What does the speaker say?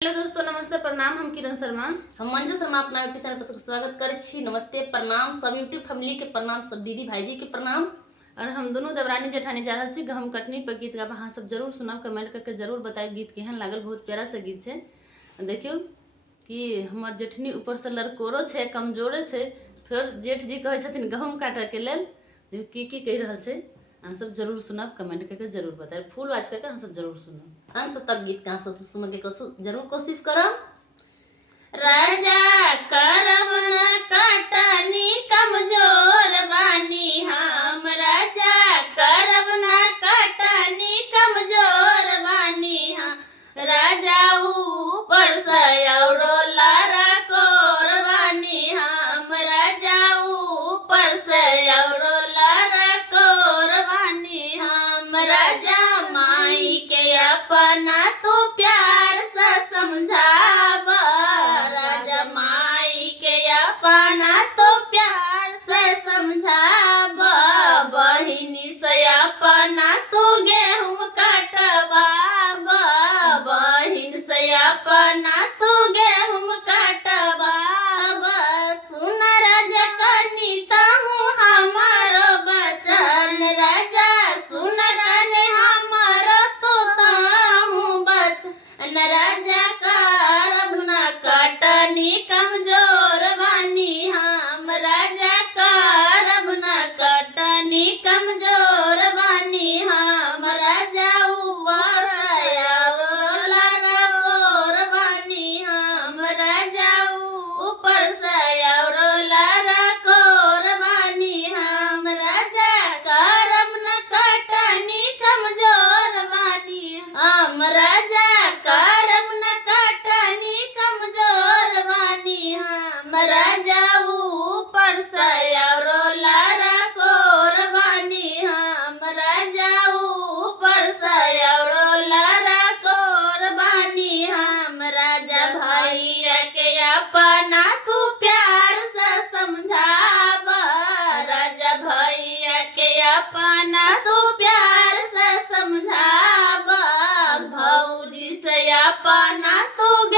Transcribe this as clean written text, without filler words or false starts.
Hello दोस्तों, नमस्ते, प्रणाम। हम किरण शर्मा, हम मंजू शर्मा अपना यूट्यूब चैनल पर स्वागत करे छी। नमस्ते, प्रणाम सब यूट्यूब फैमिली के प्रणाम, सब दीदी भाईजी के प्रणाम। और हम दोनों देवरानी जेठानी जा रहा छी गहूम कटनी पर। गीत गाब अहाँ सब जरूर सुनाब, कमेंट करके जरूर बताएब गीत केहन लागल। बहुत प्यारा सा गीत है। देखियो कि हमर जेठनी ऊपर से लड़कोरो है, कमजोरे है। फिर जेठ जी कहे छथिन गहूम काटे के लेल की कहि रहल छै। अहाँ सब जरूर सुनब, कमेंट करके जरूर बताएब, फुल वाच करके अहाँ सब जरूर सुनब। अंत तक गीत का सब सुन के जरूर कोशिश करब। राजा करब न कटनी कमजोर बानी हम, राजा करब न कटनी कमजोर बानी हम, राजा ऊपर से औरो लड़कोर बानी हम, राजा ऊपर से औरो लड़कोर बानी हम, राजा माई के अपना तू प्यार से समझाब, राजा माई के अपना तो प्यार से समझाब, बहिनी से अपना तू गेहूं कटवाब, बहिन से अपना तू गेहूं कटवाब। सुन राजा कनी ताहू हमारो बचन, राजा सुन कने हमारो तो ताहू बचन, राजा करब न कटनी कमजोर बानी हम, राजा करब न कटनी कमजोर बानी हम, राजा ऊपर से औरो लड़कोर बानी हम, राजा ऊपर से औरो लड़कोर बानी हम, राजा करब न कटनी कमजोर बानी हम, राजा करब न कटनी कमजोर बानी हम, राजा ऊपर से औरो लड़कोर बानी हम, राजा ऊपर से औरो लड़कोर बानी हम, राजा भैया के अपना तू प्यार से समझाब, राजा भैया के अपना तू प्यार से समझाब, भौजी से अपना तू